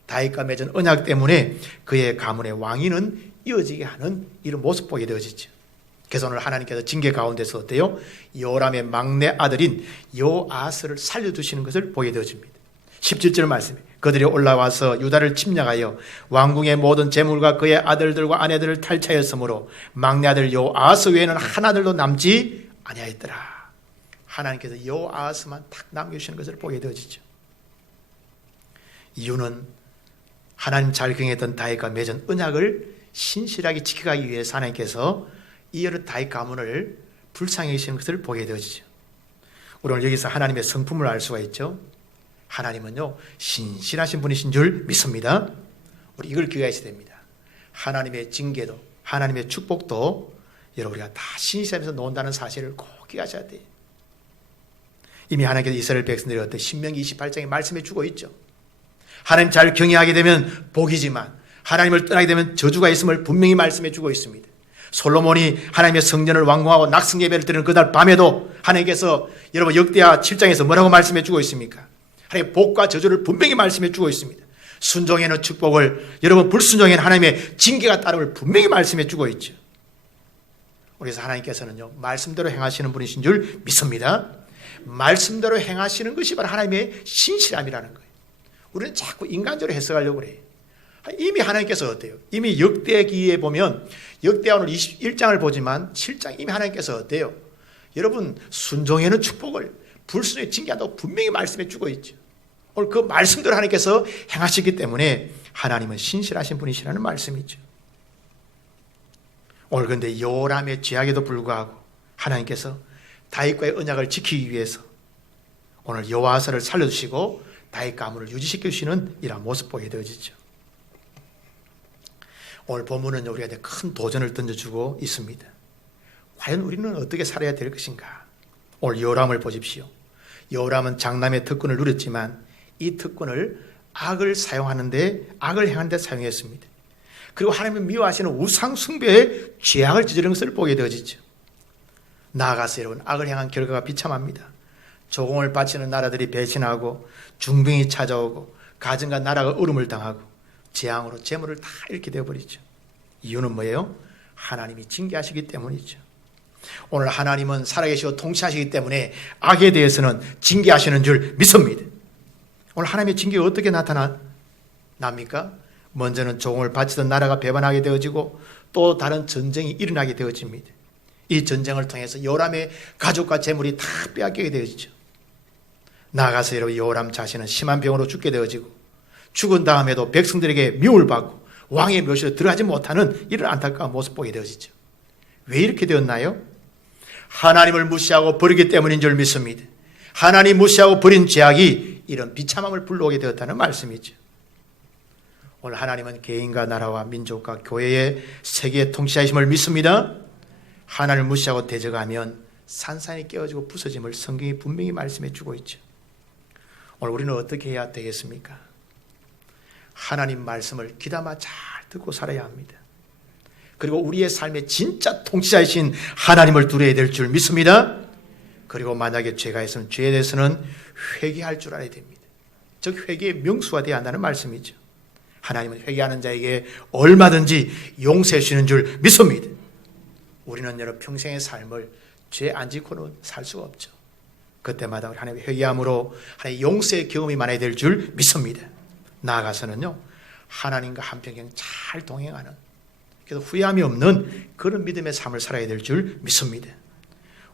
다윗과 맺은 언약 때문에 그의 가문의 왕위는 이어지게 하는 이런 모습 보게 되어지죠. 그래서 오늘 하나님께서 징계 가운데서 어때요? 요람의 막내 아들인 요아스를 살려두시는 것을 보게 되어집니다. 17절 말씀에 그들이 올라와서 유다를 침략하여 왕궁의 모든 재물과 그의 아들들과 아내들을 탈취하였으므로 막내 아들 요아스 외에는 하나들도 남지 아니하였더라. 하나님께서 요아스만 딱 남겨주시는 것을 보게 되어지죠. 이유는 하나님 잘 경했던 다윗과 맺은 언약을 신실하게 지켜가기 위해서 하나님께서 이 여러 다윗 가문을 불쌍히 여기시는 것을 보게 되어지죠. 우리 오늘 여기서 하나님의 성품을 알 수가 있죠. 하나님은요 신실하신 분이신 줄 믿습니다. 우리 이걸 기억하셔야 됩니다. 하나님의 징계도 하나님의 축복도 여러분 우리가 다 신실하면서 논다는 사실을 꼭 기억하셔야 돼요. 이미 하나님께서 이스라엘 백성들이 어떤 신명기 28장에 말씀해 주고 있죠. 하나님 잘 경외하게 되면 복이지만 하나님을 떠나게 되면 저주가 있음을 분명히 말씀해 주고 있습니다. 솔로몬이 하나님의 성전을 완공하고 낙성 예배를 드리는 그날 밤에도 하나님께서 여러분 역대하 7장에서 뭐라고 말씀해 주고 있습니까? 하나님의 복과 저주를 분명히 말씀해 주고 있습니다. 순종에는 축복을, 여러분 불순종에는 하나님의 징계가 따름을 분명히 말씀해 주고 있죠. 그래서 하나님께서는요, 말씀대로 행하시는 분이신 줄 믿습니다. 말씀대로 행하시는 것이 바로 하나님의 신실함이라는 거예요. 우리는 자꾸 인간적으로 해석하려고 그래요. 이미 하나님께서 어때요? 이미 역대기에 보면, 역대하 오늘 21장을 보지만 7장 이미 하나님께서 어때요? 여러분 순종에는 축복을, 불순종에 징계한다고 분명히 말씀해 주고 있죠. 오늘 그 말씀대로 하나님께서 행하시기 때문에 하나님은 신실하신 분이시라는 말씀이죠. 오늘 그런데 요람의 죄악에도 불구하고 하나님께서 다윗과의 언약을 지키기 위해서 오늘 여호와사를 살려주시고 다윗 가문을 유지시켜 주시는 이러한 모습 보게 되어지죠. 오늘 본문은 우리한테 큰 도전을 던져주고 있습니다. 과연 우리는 어떻게 살아야 될 것인가? 오늘 요람을 보십시오. 요람은 장남의 특권을 누렸지만 이 특권을 악을 행하는 데 사용했습니다. 그리고 하나님을 미워하시는 우상 숭배의 죄악을 저지른 것을 보게 되어지죠. 나아가서 여러분 악을 행한 결과가 비참합니다. 조공을 바치는 나라들이 배신하고 중병이 찾아오고 가정과 나라가 얼음을 당하고 재앙으로 재물을 다 잃게 되어버리죠. 이유는 뭐예요? 하나님이 징계하시기 때문이죠. 오늘 하나님은 살아계시고 통치하시기 때문에 악에 대해서는 징계하시는 줄 믿습니다. 오늘 하나님의 징계가 어떻게 나타납니까? 먼저는 조공을 바치던 나라가 배반하게 되어지고 또 다른 전쟁이 일어나게 되어집니다. 이 전쟁을 통해서 요람의 가족과 재물이 다 빼앗기게 되어지죠. 나아가서 여러분 요람 자신은 심한 병으로 죽게 되어지고 죽은 다음에도 백성들에게 미움을 받고 왕의 묘실에 들어가지 못하는 이런 안타까운 모습 보게 되어지죠. 왜 이렇게 되었나요? 하나님을 무시하고 버리기 때문인 줄 믿습니다. 하나님 무시하고 버린 죄악이 이런 비참함을 불러오게 되었다는 말씀이죠. 오늘 하나님은 개인과 나라와 민족과 교회의 세계의 통치하심을 믿습니다. 하나님을 무시하고 대적하면 산산이 깨어지고 부서짐을 성경이 분명히 말씀해 주고 있죠. 오늘 우리는 어떻게 해야 되겠습니까? 하나님 말씀을 귀담아 잘 듣고 살아야 합니다. 그리고 우리의 삶의 진짜 통치자이신 하나님을 두려야 될 줄 믿습니다. 그리고 만약에 죄가 있으면 죄에 대해서는 회개할 줄 알아야 됩니다. 즉 회개의 명수가 되어야 한다는 말씀이죠. 하나님은 회개하는 자에게 얼마든지 용서해 주시는 줄 믿습니다. 우리는 여러 평생의 삶을 죄 안 짓고는 살 수가 없죠. 그때마다 우리 하나님의 회개함으로 하나님의 용서의 경험이 많아야 될 줄 믿습니다. 나아가서는요, 하나님과 한평생 잘 동행하는, 그래서 후회함이 없는 그런 믿음의 삶을 살아야 될 줄 믿습니다.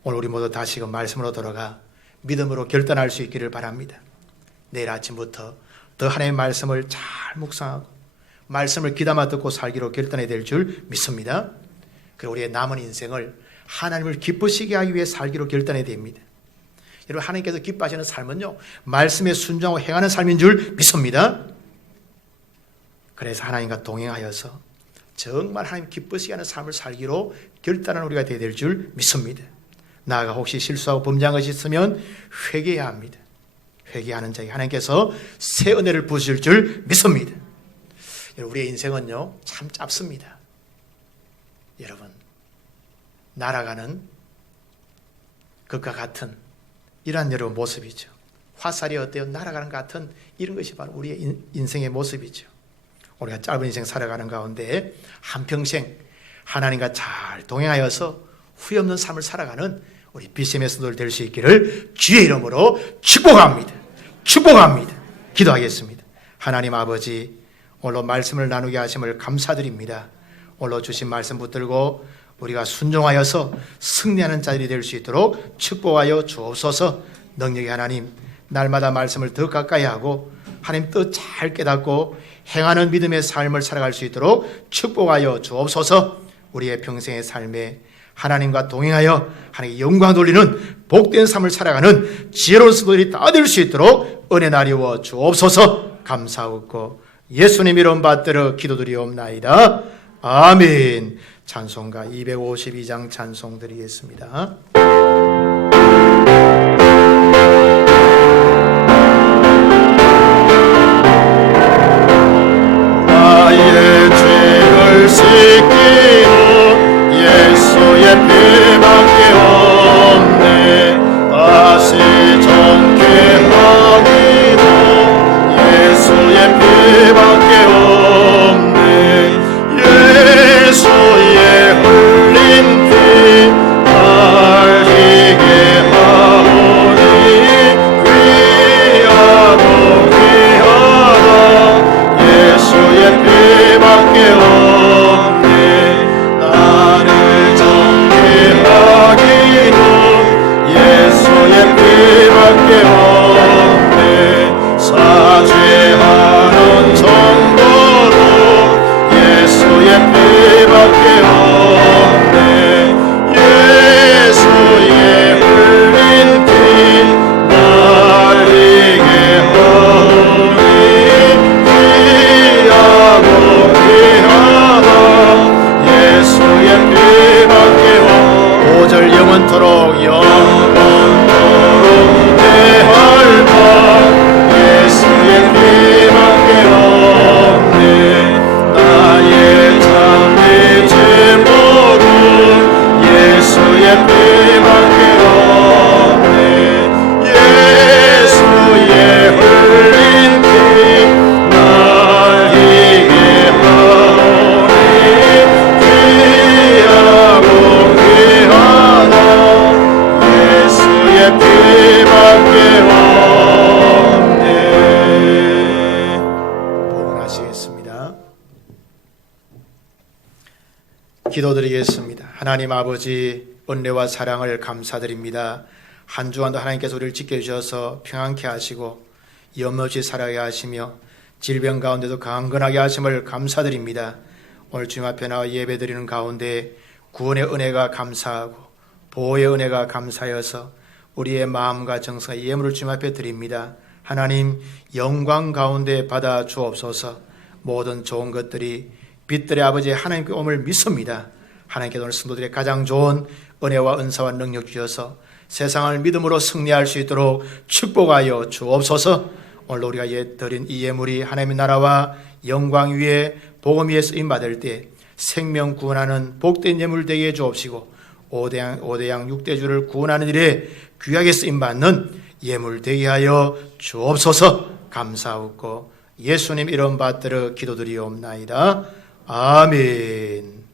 오늘 우리 모두 다시금 말씀으로 돌아가 믿음으로 결단할 수 있기를 바랍니다. 내일 아침부터 더 하나님의 말씀을 잘 묵상하고 말씀을 귀담아 듣고 살기로 결단해야 될 줄 믿습니다. 그리고 우리의 남은 인생을 하나님을 기쁘시게 하기 위해 살기로 결단해야 됩니다. 여러분 하나님께서 기뻐하시는 삶은요, 말씀에 순종하고 행하는 삶인 줄 믿습니다. 그래서 하나님과 동행하여서 정말 하나님 기쁘시게 하는 삶을 살기로 결단한 우리가 되어야 될 줄 믿습니다. 나아가 혹시 실수하고 범죄한 것이 있으면 회개해야 합니다. 회개하는 자에게 하나님께서 새 은혜를 부으실 줄 믿습니다. 우리의 인생은요 참 짧습니다. 여러분 날아가는 것과 같은 이러한 여러분 모습이죠. 화살이 어때요? 날아가는 것 같은 이런 것이 바로 우리의 인생의 모습이죠. 우리가 짧은 인생 살아가는 가운데 한평생 하나님과 잘 동행하여서 후회 없는 삶을 살아가는 우리 BCM의 성도들 될 수 있기를 주의 이름으로 축복합니다. 축복합니다. 기도하겠습니다. 하나님 아버지, 오늘 말씀을 나누게 하심을 감사드립니다. 오늘 주신 말씀 붙들고 우리가 순종하여서 승리하는 자들이 될 수 있도록 축복하여 주옵소서. 능력의 하나님, 날마다 말씀을 더 가까이 하고 하나님 뜻 잘 깨닫고 행하는 믿음의 삶을 살아갈 수 있도록 축복하여 주옵소서. 우리의 평생의 삶에 하나님과 동행하여 하나님의 영광 돌리는 복된 삶을 살아가는 지혜로운 성도들이 다 될 수 있도록 은혜 나리워 주옵소서. 감사하고 예수님 이름 받들어 기도드리옵나이다. 아멘. 찬송가 252장 찬송 드리겠습니다. 나의 죄를 씻기고 피밖에 없네. 다시 정케 하기로 예수의 피밖에 없네. 예수의 흘린 피 날 희게 하오니 귀하고 귀하다. 예수의 피밖에 없네. 나를 정케하기로 예수의 피밖에 없네. 사죄하는 정도로 예수의 피밖에 없네. 예수의 흘린 피 날 희게 하오니 귀하고 귀하다. 예수의 피밖에 없네. 5절 영원토록 영원토록 대할 바 예수의 피밖에 없네. 나의 참된 제목은 예수의 피밖에 없네. 예수의 흘린 피 날 희게 하오니 귀하고 귀하다. 예수의 피밖에 없네. 복원하시겠습니다. 기도드리겠습니다. 하나님 아버지, 은혜와 사랑을 감사드립니다. 한 주간도 하나님께서 우리를 지켜주셔서 평안케 하시고 염려 없이 살아가게 하시며 질병 가운데도 강건하게 하심을 감사드립니다. 오늘 주님 앞에 나와 예배드리는 가운데 구원의 은혜가 감사하고 보호의 은혜가 감사여서 우리의 마음과 정성과 예물을 주님 앞에 드립니다. 하나님 영광 가운데 받아 주옵소서. 모든 좋은 것들이 빛들의 아버지 하나님께 옴을 믿습니다. 하나님께서 오늘 성도들의 가장 좋은 은혜와 은사와 능력 주셔서 세상을 믿음으로 승리할 수 있도록 축복하여 주옵소서. 오늘 우리가 드린 이 예물이 하나님의 나라와 영광 위에 복음 위에 쓰임받을 때 생명 구원하는 복된 예물 되게 해 주옵시고 5대양 6대주를 구원하는 일에 귀하게 쓰임받는 예물 되게 하여 주옵소서. 감사하고 예수님 이름 받들어 기도드리옵나이다. 아멘.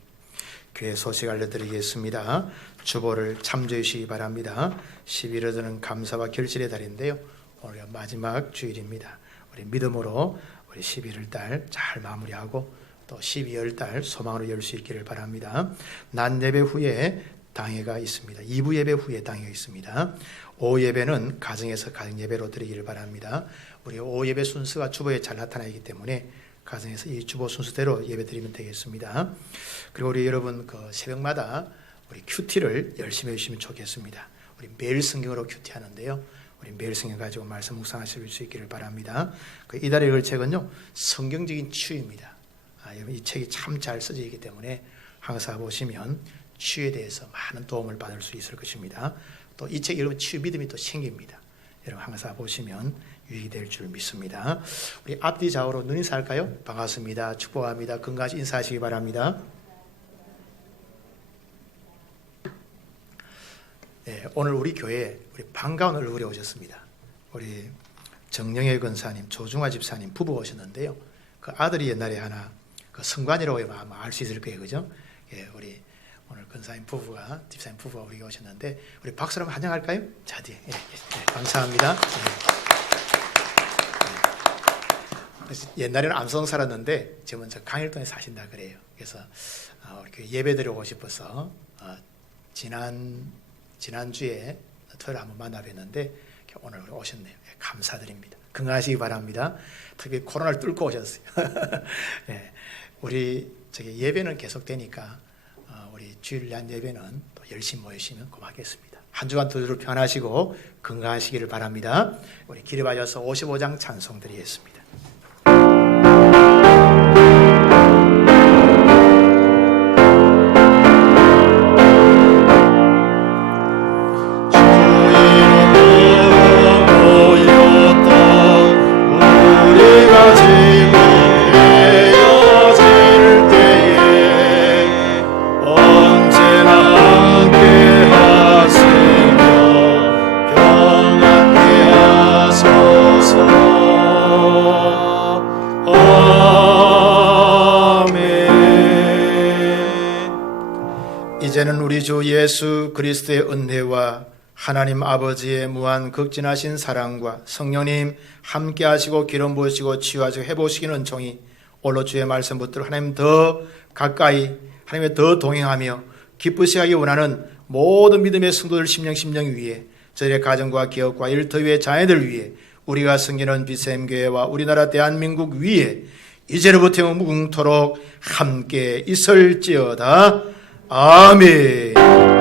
교회 소식 알려드리겠습니다. 주보를 참조해 주시기 바랍니다. 11월은 감사와 결실의 달인데요. 오늘 마지막 주일입니다. 우리 믿음으로 우리 11월 달 잘 마무리하고 또 12월 달 소망으로 열 수 있기를 바랍니다. 낮 예배 후에 당회가 있습니다. 2부 예배 후에 당회가 있습니다. 오후 예배는 가정에서 가정 예배로 드리기를 바랍니다. 우리 오후 예배 순서가 주보에 잘 나타나기 때문에 가정에서 이 주보 순서대로 예배 드리면 되겠습니다. 그리고 우리 여러분 그 새벽마다 우리 큐티를 열심히 해주시면 좋겠습니다. 우리 매일 성경으로 큐티 하는데요. 우리 매일 성경 가지고 말씀 묵상하실 수 있기를 바랍니다. 이달의 읽을 책은요, 성경적인 치유입니다. 이 책이 참 잘 써져 있기 때문에 항상 보시면 치유에 대해서 많은 도움을 받을 수 있을 것입니다. 또 이 책 여러분 치유 믿음이 또 생깁니다. 여러분 항상 보시면 유익이 될 줄 믿습니다. 우리 앞뒤 좌우로 눈인사 할까요? 반갑습니다. 축복합니다. 건강하시 인사하시기 바랍니다. 네, 오늘 우리 교회에 우리 반가운 얼굴이 오셨습니다. 우리 정영애 권사님, 조중화 집사님 부부 오셨는데요. 그 아들이 옛날에 하나 그 성관이라고 아마 알 수 있을 거예요, 그죠? 예, 우리 오늘 권사님 부부가 집사님 부부가 우리 오셨는데 우리 박수로 한번 환영할까요? 자, 뒤에 예, 감사합니다. 예. 옛날에는 암성 살았는데 지금은 저 강일동에 사신다 그래요. 그래서 우리 예배 드리고 싶어서 지난주에 토요일 한번 만나 뵀는데 오늘 오셨네요. 감사드립니다. 건강하시기 바랍니다. 특히 코로나를 뚫고 오셨어요. 네, 우리 예배는 계속되니까 우리 주일날 예배는 또 열심히 모이시면 고맙겠습니다. 한 주간 두루 편하시고 건강하시기를 바랍니다. 우리 길에 봐줘서 55장 찬송 드리겠습니다. 언제나 주 예수 그리스도의 은혜와 하나님 아버지의 무한 극진하신 사랑과 성령님 함께 하시고 기름 부으시고 치유하시고 해보시기는 은총이 오늘 주의 말씀 붙들어 하나님 더 가까이 하나님의 더 동행하며 기쁘시게 하기 원하는 모든 믿음의 성도들 심령 위에 저희의 가정과 기업과 일터 위에 자녀들 위에 우리가 섬기는 BCM교회와 우리나라 대한민국 위에 이제로부터 무궁토록 함께 있을지어다. 아멘.